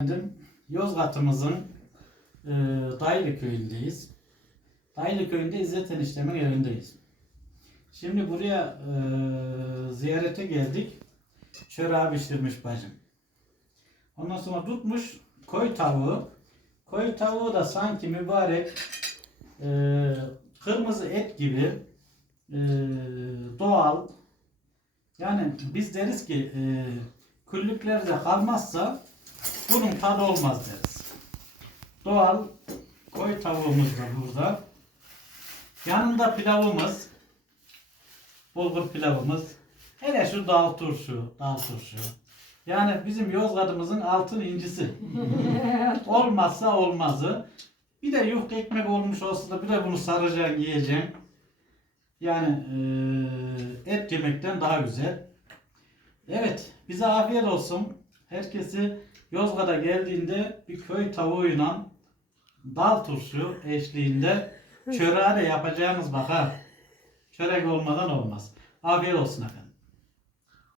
Efendim, Yozgat'ımızın e, Daylı köyündeyiz. Daylı köyünde İzzet eniştemin evindeyiz. Şimdi buraya e, ziyarete geldik. Çöreği pişirmiş bacım. Ondan sonra tutmuş koy tavuğu. Koy tavuğu da sanki mübarek e, kırmızı et gibi e, doğal. Yani biz deriz ki e, küllüklerde kalmazsa bunun tadı olmaz deriz. Doğal koy tavuğumuz da burada. Yanında pilavımız. Bulgur pilavımız. Hele şu dal turşu, dal turşu. Yani bizim Yozgat'ımızın altın incisi. Olmazsa olmazı. Bir de yufka ekmek olmuş olsa da bir de bunu saracaksın, yiyeceksin. Yani eee, et yemekten daha güzel. Evet, bize afiyet olsun. Herkesi Yozgat'a geldiğinde bir köy tavuğuyla dal turşu eşliğinde çöreği de yapacağımız bak ha. Çörek olmadan olmaz. Afiyet olsun efendim.